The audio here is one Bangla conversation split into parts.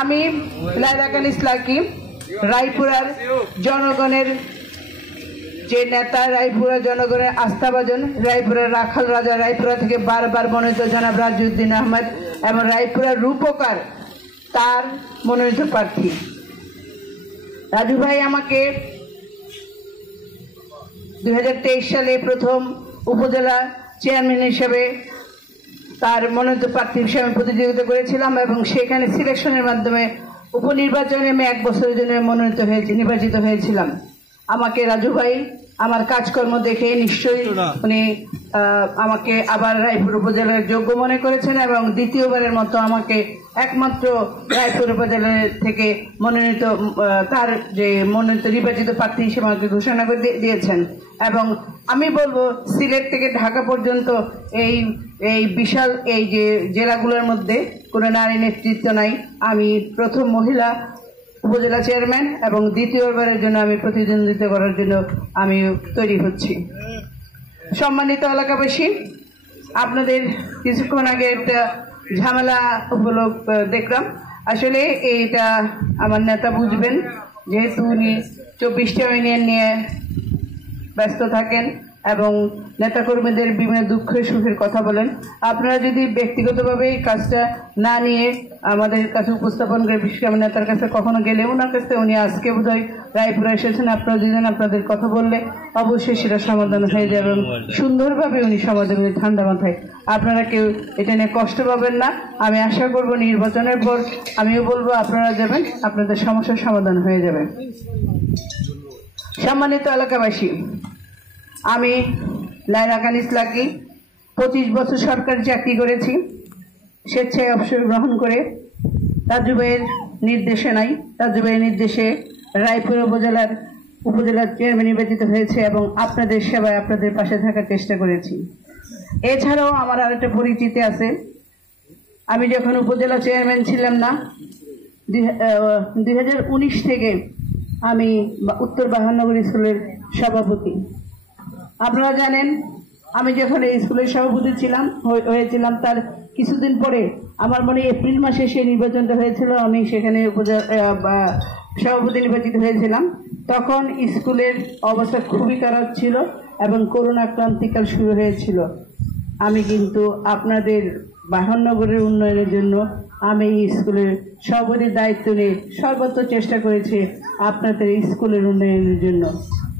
আমি লায়লা কানিস লাকি রায়পুরার জনগণের যে নেতা, রায়পুরা জনগণের আস্থাভাজন, রায়পুরার রাখাল রাজা, রায়পুরা থেকে বারবার মনোনীত জনাব রাজিউদ্দিন আহমেদ এবং রায়পুরার রূপকার তার মনোনীত প্রার্থী। রাজু ভাই আমাকে 2023 সালে প্রথম উপজেলা চেয়ারম্যান হিসেবে তার মনোনীত প্রার্থী হিসেবে প্রতিযোগিতা করেছিলাম এবং সেখানে সিলেকশনের মাধ্যমে উপনির্বাচনে আমি 1 বছরের জন্য নির্বাচিত হয়েছিলাম। আমাকে রাজু ভাই আমার কাজকর্ম দেখে নিশ্চয়ই উনি আমাকে আবার রায়পুর উপজেলার যোগ্য মনে করেছেন এবং দ্বিতীয়বারের মতো আমাকে একমাত্র রায়পুর উপজেলা থেকে মনোনীত তার যে মনোনীত নির্বাচিত প্রার্থী হিসেবে আমাকে ঘোষণা করে দিয়েছেন। এবং আমি বলবো সিলেট থেকে ঢাকা পর্যন্ত এই বিশাল এই যে জেলাগুলোর মধ্যে কোনো নারী নেতৃত্ব নাই। আমি প্রথম মহিলা উপজেলা চেয়ারম্যান এবং দ্বিতীয়বারের জন্য আমি প্রতিদ্বন্দ্বিতা করার জন্য আমি তৈরি হচ্ছি। সম্মানিত এলাকাবাসী, আপনাদের কিছুক্ষণ আগে একটা ঝামেলা দেখলাম। আসলে এইটা আমার নেতা বুঝবেন, যেহেতু উনি 24টা ইউনিয়ন নিয়ে ব্যস্ত থাকেন এবং নেতাকর্মীদের বিভিন্ন দুঃখ সুখের কথা বলেন। আপনারা যদি ব্যক্তিগতভাবে এই কাজটা না নিয়ে আমাদের কাছে উপস্থাপন করে, বিশেষ করে নেতার কাছে কখনো গেলে ওনার কাছে উনি আজকে বোধহয় রায়পুরে এসেছেন, আপনারা যদি আপনাদের কথা বললে অবশ্যই সেটা সমাধান হয়ে যাবে। সুন্দরভাবে উনি সমাধান ঠান্ডা মাথায়, আপনারা কেউ এটা নিয়ে কষ্ট পাবেন না। আমি আশা করব নির্বাচনের পর আমিও বলবো আপনারা যাবেন, আপনাদের সমস্যার সমাধান হয়ে যাবে। সম্মানিত এলাকাবাসী, আমি লায়লা কানিস লাকি 25 বছর সরকারি চাকরি করেছি। স্বেচ্ছায় অবসর গ্রহণ করে রাজু ভাইয়ের নির্দেশে রায়পুর উপজেলার চেয়ারম্যান নির্বাচিত হয়েছে এবং আপনাদের সেবায় আপনাদের পাশে থাকার চেষ্টা করেছি। এছাড়াও আমার আরেকটা পরিচিতি আছে। আমি যখন উপজেলা চেয়ারম্যান ছিলাম না, 2019 থেকে আমি উত্তর বাহানগর স্কুলের সভাপতি। আপনারা জানেন, আমি যখন এই স্কুলের সভাপতি হয়েছিলাম তার কিছুদিন পরে আমার মনে এপ্রিল মাসে সেই নির্বাচনটা হয়েছিল, আমি সেখানে সভাপতি নির্বাচিত হয়েছিলাম। তখন স্কুলের অবস্থা খুবই খারাপ ছিল এবং করোনা ক্রান্তিকাল শুরু হয়েছিল। আমি কিন্তু আপনাদের বাহানগরের উন্নয়নের জন্য আমি স্কুলের সভাপতির দায়িত্ব নিয়ে সর্বোচ্চ চেষ্টা করেছি আপনাদের স্কুলের উন্নয়নের জন্য।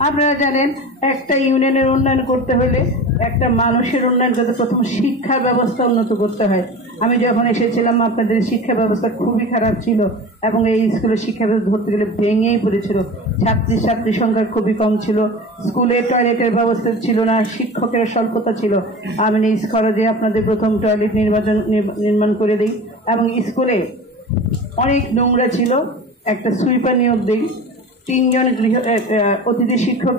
আপনারা জানেন, একটা ইউনিয়নের উন্নয়ন করতে হলে, একটা মানুষের উন্নয়ন করতে প্রথম শিক্ষা ব্যবস্থা উন্নত করতে হয়। আমি যখন এসেছিলাম আপনাদের শিক্ষা ব্যবস্থা খুবই খারাপ ছিল এবং এই স্কুলের শিক্ষা ব্যবস্থা ধরতে গেলে ভেঙেই পড়েছিল। ছাত্রী সংখ্যা খুবই কম ছিল, স্কুলে টয়লেটের ব্যবস্থা ছিল না, শিক্ষকের স্বল্পতা ছিল। আমি নিজ খরচে আপনাদের প্রথম টয়লেট নির্মাণ করে দিই এবং স্কুলে অনেক নোংরা ছিল, একটা সুইপার নিয়োগ দিই, 3 জন অতিথি শিক্ষক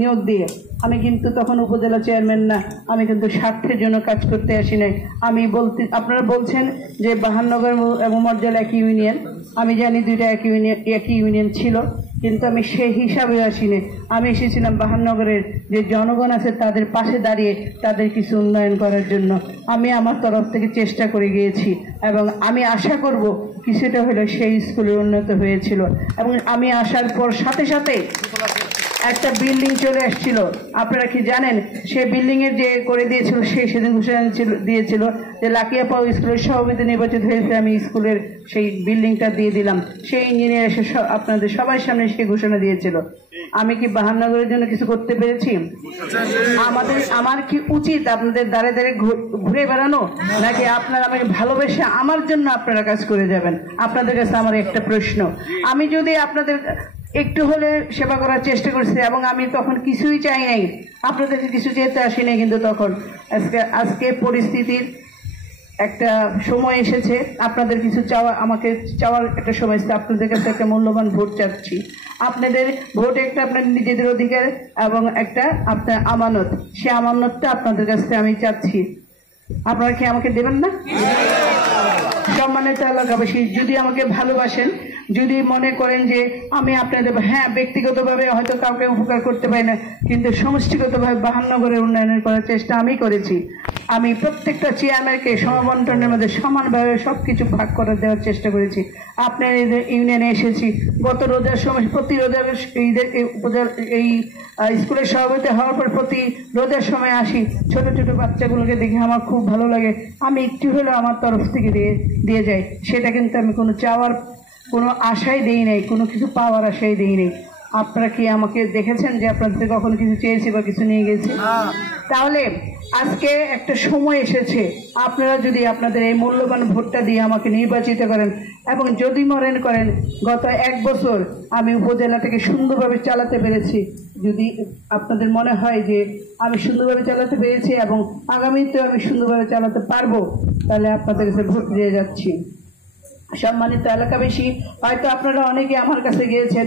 নিয়োগ দিয়ে। আমি কিন্তু তখন উপজেলা চেয়ারম্যান না, আমি কিন্তু স্বার্থের জন্য কাজ করতে আসি নাই। আপনারা বলছেন যে বাহানগর এবং মর্যাদা একই ইউনিয়ন, আমি জানি দুইটা একই ইউনিয়ন ছিল, কিন্তু আমি সেই হিসাবে আসিনি। আমি এসেছিলাম বাহানগরের যে জনগণ আছে তাদের পাশে দাঁড়িয়ে তাদের কিছু উন্নয়ন করার জন্য। আমি আমার তরফ থেকে চেষ্টা করে গিয়েছি এবং আমি আশা করব কিছুটা হলেও সেই স্কুলের উন্নত হয়েছিল। এবং আমি আসার পর সাথে সাথে একটা বিল্ডিং চলে আসছিল। আপনারা কি জানেন, সেই বিল্ডিং এর যে করে দিয়েছিল সেদিন ঘোষণা দিয়েছিল যে লাকিয়াপাও স্কুলের সভাপতি নির্বাচিত হয়েছে, আমি স্কুলের সেই বিল্ডিংটা দিয়ে দিলাম। সেই ইঞ্জিনিয়ার এসে আপনাদের সবার সামনে সে ঘোষণা দিয়েছিল। আমি কি বাহানগরের জন্য কিছু করতে পেরেছি? আমার কি উচিত আপনাদের দাঁড়ে দাঁড়ে ঘুরে বেড়ানো, নাকি আপনারা আমাকে ভালোবেসে আমার জন্য আপনারা কাজ করে যাবেন? আপনাদের কাছে আমার একটা প্রশ্ন, আমি যদি আপনাদের একটু হলে সেবা করার চেষ্টা করছি এবং আমি তখন কিছুই চাই নাই, আপনাদেরকে কিছু চেতে আসি নাই, কিন্তু তখন আজকে পরিস্থিতির একটা সময় এসেছে, আপনাদের কিছু আমাকে চাওয়ার একটা সময় এসেছে। আপনাদের কাছে একটা মূল্যবান ভোট চাচ্ছি। আপনাদের ভোট একটা আপনার নিজেদের অধিকার এবং একটা আপনার আমানত, সে আমানতটা আপনাদের কাছে আমি চাচ্ছি। আপনারা কি আমাকে দেবেন না? সম্মানিত সম্মানিত এলাকাবাসী, যদি আমাকে ভালোবাসেন, যদি মনে করেন যে আমি আপনাদের ব্যক্তিগতভাবে হয়তো কাউকে উপকার করতে পারি না, কিন্তু সমষ্টিগতভাবে বাহান্নগরের উন্নয়নের করার চেষ্টা আমি করেছি। আমি প্রত্যেকটা চেয়ারম্যানকে সমবন্টনের মধ্যে সমানভাবে সবকিছু ভাগ করে দেওয়ার চেষ্টা করেছি। আপনার ইউনিয়নে এসেছি গত রোজার সময়, প্রতি রোজার এই স্কুলের সভাপতি হওয়ার পর প্রতি রোজার সময় আসি, ছোট ছোট বাচ্চাগুলোকে দেখে আমার খুব ভালো লাগে। আমি একটু হলেও আমার তরফ থেকে দিয়ে যাই। সেটা কিন্তু আমি কোনো চাওয়ার কোনো আশাই দেই নাই, কোনো কিছু পাওয়ার আশাই দেই নাই। আপনারা কি আমাকে দেখেছেন যে আপনাদের কখনো কিছু চেয়েছি বা কিছু নিয়ে গেছি? তাহলে আজকে একটা সময় এসেছে, আপনারা যদি আপনাদের এই মূল্যবান ভোটটা দিয়ে আমাকে নির্বাচিত করেন এবং যদি মনে করেন গত 1 বছর আমি উপজেলাটাকে সুন্দরভাবে চালাতে পেরেছি, যদি আপনাদের মনে হয় যে আমি সুন্দরভাবে চালাতে পেরেছি এবং আগামীতেও আমি সুন্দরভাবে চালাতে পারবো, তাহলে আপনাদের কাছে ভোট দিয়ে যাচ্ছি। সম্মানিত এলাকাবাসী, হয়তো আপনারা অনেকে আমার কাছে গিয়েছেন,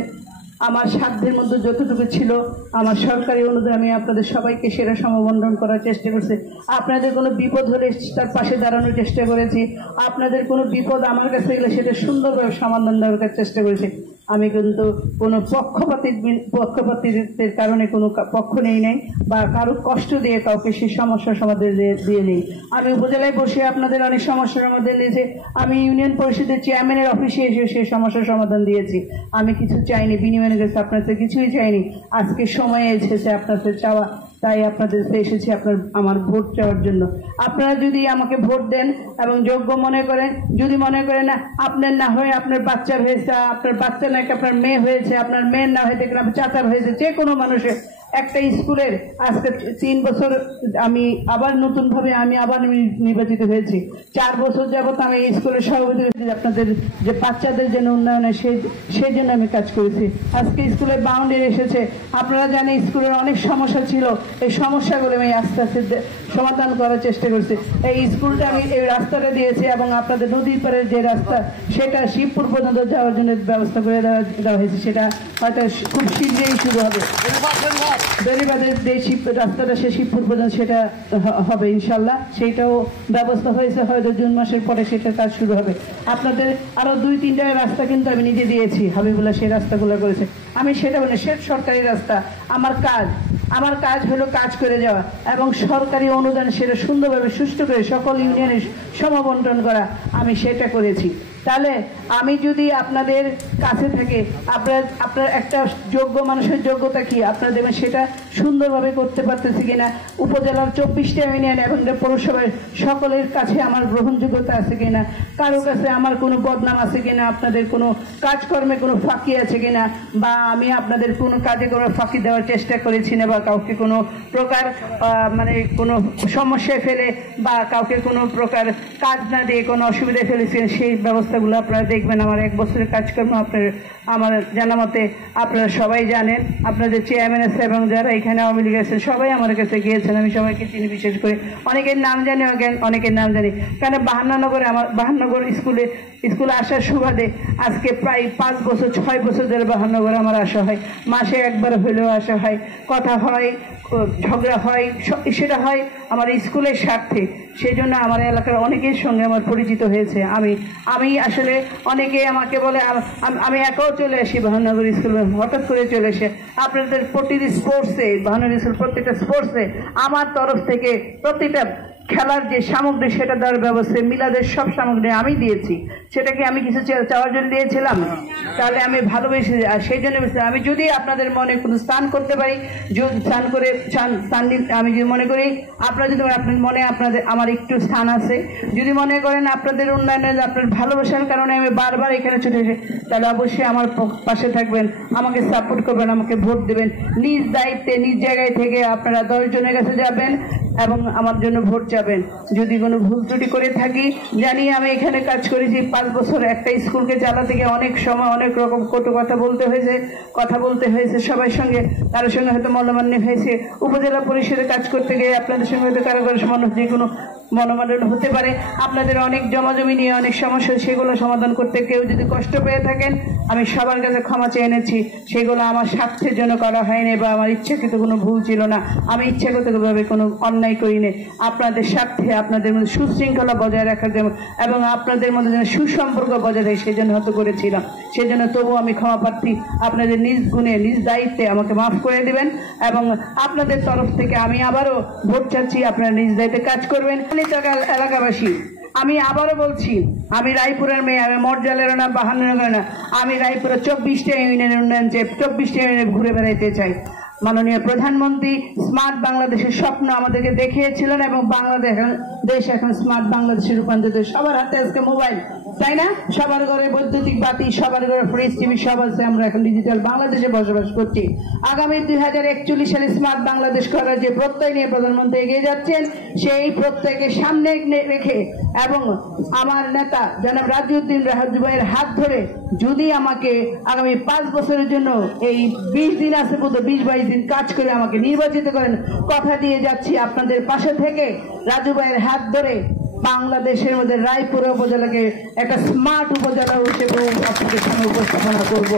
আমার সাধ্যের মধ্যে যতটুকু ছিল আমার সরকারি অনুদান আমি আপনাদের সবাইকে সেরা সমবন্টন করার চেষ্টা করছি। আপনাদের কোনো বিপদ হলে তার পাশে দাঁড়ানোর চেষ্টা করেছি। আপনাদের কোনো বিপদ আমার কাছে গেলে সেটা সুন্দরভাবে সমাধান দেওয়ার চেষ্টা করেছি। আমি কিন্তু কোনো পক্ষপাতিত্বের কারণে কোনো পক্ষ নেই নাই বা কারো কষ্ট দিয়ে কাউকে সেই সমস্যার সমাধান দিয়ে নেই। আমি উপজেলায় বসে আপনাদের অনেক সমস্যার সমাধান দিয়েছি। আমি ইউনিয়ন পরিষদের চেয়ারম্যানের অফিসে এসে সেই সমস্যার সমাধান দিয়েছি। আমি কিছু চাইনি, বিনিময়ের কাছে আপনাদের কিছুই চাইনি। আজকে সময় এসেছে আপনাদের চাওয়া, তাই আপনাদের এসেছি আমার ভোট চাওয়ার জন্য। আপনারা যদি আমাকে ভোট দেন এবং যোগ্য মনে করেন, যদি মনে করেন না আপনার না হয়ে আপনার বাচ্চার হয়েছে, আপনার বাচ্চা নাকি আপনার মেয়ে হয়েছে, আপনার মেয়ের না হয়ে দেখলাম চাচার হয়েছে, যে কোনো মানুষের একটা স্কুলের আজকে 3 বছর আমি আবার নতুনভাবে আমি আবার নির্বাচিত হয়েছি। 4 বছর যাবত আমি স্কুলের সভাপতি, আপনাদের যে বাচ্চাদের জন্য উন্নয়নে সেই জন্য আমি কাজ করেছি। আজকে স্কুলের বাউন্ডারি এসেছে, আপনারা জানেন স্কুলের অনেক সমস্যা ছিল, এই সমস্যাগুলো আমি আস্তে আস্তে সমাধান করার চেষ্টা করছি। এই স্কুলটা আমি এই রাস্তাটা দিয়েছি এবং আপনাদের নদীর পাড়ের যে রাস্তা সেটা শিবপুর পর্যন্ত যাওয়ার জন্য ব্যবস্থা করে দেওয়া হয়েছে। সেটা হয়তো খুব শীঘ্রই শুরু হবে। বেরিবাদের যে রাস্তাটা সে শিবপুর পর্যন্ত সেটা হবে ইনশাল্লাহ, সেইটাও ব্যবস্থা হয়েছে, হয়তো জুন মাসের পরে সেটার কাজ শুরু হবে। আপনাদের আরো 2-3টা রাস্তা কিন্তু আমি নিজে দিয়েছি, হাবিবুল্লাহ সেই রাস্তাগুলো করেছে। আমি সেটা বলি সে সরকারি রাস্তা। আমার কাজ হলো কাজ করে যাওয়া এবং সরকারি অনুদান সেটা সুন্দরভাবে সুষ্ঠু করে সকল ইউনিয়নে সমবন্টন করা, আমি সেটা করেছি। তাহলে আমি যদি আপনাদের কাছে থাকে, আপনার একটা যোগ্য মানুষের যোগ্যতা কি আপনারা দেখবেন সেটা সুন্দরভাবে করতে পারতেছি কিনা, উপজেলার 24টা ইউনিয়ন এবং পৌরসভার সকলের কাছে আমার গ্রহণযোগ্যতা আছে কিনা, কারো কাছে আমার কোনো বদনাম আছে কিনা, আপনাদের কোনো কাজকর্মে কোনো ফাঁকি আছে কিনা, বা আমি আপনাদের কোনো কাজে কোনো ফাঁকি দেওয়ার চেষ্টা করেছি না, বা কাউকে কোনো প্রকার কোনো সমস্যায় ফেলে বা কাউকে কোনো প্রকার কাজ না দিয়ে কোনো অসুবিধায় ফেলেছেন, সেই ব্যবস্থাগুলো আপনারা দেখবেন। আমার 1 বছরের কাজকর্ম আমার জানা মতে আপনারা সবাই জানেন, আপনাদের চেয়ারম্যান আছে এবং যারা এখানে আওয়ামী লীগ আছেন সবাই আমার কাছে গিয়েছেন, আমি সবাইকে চিনি, বিশেষ করে অনেকের নাম জানি, অনেকের নাম জানি, কারণ বাহান্নগর স্কুলে আসার সুবাদে আজকে প্রায় 5 বছর 6 বছর ধরে বাহান্নগর আমার আসা হয়। মাসে একবার হলেও আসা হয়, কথা হয়, ঝগড়া হয়, সেটা হয় আমার স্কুলের স্বার্থে। সেই জন্য আমার এলাকার অনেকের সঙ্গে আমার পরিচিত হয়েছে। আমি আসলে অনেকে আমাকে বলে আমি একাও চলে আসি বাহান্নগর স্কুলে, হঠাৎ করে চলে এসে আপনাদের প্রতিটি স্পোর্টসে, বাহান্নগর স্কুল প্রত্যেকটা স্পোর্টসে আমার তরফ থেকে প্রতিটা খেলার যে সামগ্রী সেটা দেওয়ার ব্যবস্থা, মিলাদের সব সামগ্রী আমি দিয়েছি। সেটাকে আমি কিছু চাওয়ার জন্য দিয়েছিলাম? তাহলে আমি ভালোবেসে, আর সেই জন্য আমি যদি আপনাদের মনে কোনো স্থান করতে পারি, স্থান করে আমি যদি মনে করি আপনারা যদি আপনার মনে আমার একটু স্থান আছে, যদি মনে করেন আপনাদের উন্নয়নের আপনার ভালোবাসার কারণে আমি বারবার এখানে ছুটে এসে, তাহলে অবশ্যই আমার পাশে থাকবেন, আমাকে সাপোর্ট করবেন, আমাকে ভোট দেবেন। নিজ দায়িত্বে নিজ জায়গায় থেকে আপনারা 10 জনের কাছে যাবেন এবং আমার জন্য ভোট চাবেন। যদি কোনো ভুল ত্রুটি করে থাকি, জানি আমি এখানে কাজ করেছি 5 বছর, একটা স্কুলকে চালাতে গিয়ে অনেক সময় অনেক রকম কটু কথা বলতে হয়েছে সবার সঙ্গে, কারোর সঙ্গে হয়তো মলমান্য হয়েছে। উপজেলা পরিষদে কাজ করতে গিয়ে আপনাদের সঙ্গে হয়তো কারো মানুষ যে কোনো মনোমালিন্য হতে পারে, আপনাদের অনেক জমাজমি নিয়ে অনেক সমস্যা, সেগুলো সমাধান করতে কেউ যদি কষ্ট পেয়ে থাকেন আমি সবার কাছে ক্ষমা চেয়ে এনেছি। সেগুলো আমার স্বার্থের জন্য করা হয়নি বা আমার ইচ্ছাকৃত কোনো ভুল ছিল না, আমি ইচ্ছাকৃতভাবে কোনো অন্যায় করিনি। আপনাদের স্বার্থে আপনাদের মধ্যে সুশৃঙ্খলা বজায় রাখার জন্য এবং আপনাদের মধ্যে যেন সুসম্পর্ক বজায় থাকে সেজন্য হয়তো করেছিলাম। সেজন্য তবু আমি ক্ষমা প্রার্থী। আপনাদের নিজ গুণে নিজ দায়িত্বে আমাকে মাফ করে দিবেন এবং আপনাদের তরফ থেকে আমি আবারও ভোট চাচ্ছি, আপনারা নিজ দায়িত্বে কাজ করবেন। এলাকাবাসী, আমি আবারও বলছি, আমি রায়পুরের মেয়ে, আমি মর্যালের না 52 না, আমি রায়পুরের 24টা ইউনিয়নের উন্নয়ন চাই, 24টা ইউনিয়নে ঘুরে বেড়াইতে চাই। মাননীয় প্রধানমন্ত্রী স্মার্ট বাংলাদেশের স্বপ্ন আমাদেরকে দেখিয়েছিলেন এবং দেশ এখন স্মার্ট বাংলাদেশে রূপান্তরিত। সবার হাতে আজকে মোবাইল, তাই না? সবার ঘরে বৈদ্যুতিক বাতি, সবার ঘরে ফ্রিজ, টিভি সব আছে। আমরা এখন ডিজিটাল বাংলাদেশে বসবাস করছি। আগামী 2041 সালে স্মার্ট বাংলাদেশ করার যে প্রত্যয় নিয়ে প্রধানমন্ত্রী এগিয়ে যাচ্ছেন, সেই প্রত্যয়কে সামনে রেখে এবং আমার নেতা জনাব রাজিউদ্দিন রাজু ভাইয়ের হাত ধরে যদি আমাকে আগামী 5 বছরের জন্য এই 20 দিন আছে, 20-22 দিন কাজ করে আমাকে নির্বাচিত করেন, কথা দিয়ে যাচ্ছি আপনাদের পাশে থেকে রাজু ভাইয়ের হাত ধরে বাংলাদেশের মধ্যে রায়পুর উপজেলাকে একটা স্মার্ট উপজেলা হিসেবে আপনাদের সামনে উপস্থাপনা করব।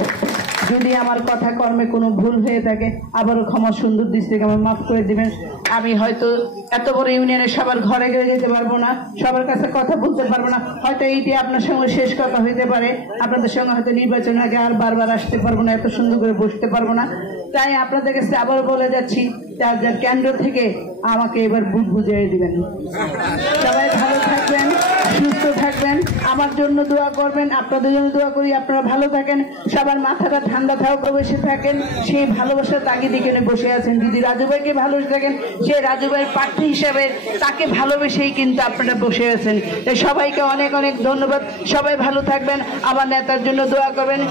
যদি আমার কথা কর্মে কোনো ভুল হয়ে থাকে আবারও ক্ষমা সুন্দর দৃষ্টিকে আমার মাফ করে দিবেন। আমি হয়তো এত বড় ইউনিয়নে সবার ঘরে ঘরে যেতে পারবো না, সবার কাছে কথা বলতে পারবো না, হয়তো এইটি আপনার সঙ্গে শেষ কথা হইতে পারে, আপনাদের সঙ্গে হয়তো নির্বাচনের আগে আর বারবার আসতে পারবো না, এত সুন্দর করে বসতে পারবো না। তাই আপনাদের কাছে আবার বলে যাচ্ছি, যার যার কেন্দ্র থেকে আমাকে এবার বুঝ বুঝিয়ে দিবেন। সবাই ভালো থাকবেন, সুস্থ থাকবেন, আমার জন্য দোয়া করবেন, আপনাদের জন্য দোয়া করি, আপনারা ভালো থাকেন, সবার মাথাটা ঠান্ডা থাকুক, বসে থাকেন সেই ভালোবাসার তাগিদে কেন বসে আছেন। যদি রাজু ভাইকে ভালোবেসে থাকেন, সে রাজু ভাইয়ের প্রার্থী হিসেবে তাকে ভালোবেসেই কিন্তু আপনারা বসে আছেন। তাই সবাইকে অনেক অনেক ধন্যবাদ। সবাই ভালো থাকবেন, আমার নেতার জন্য দোয়া করবেন।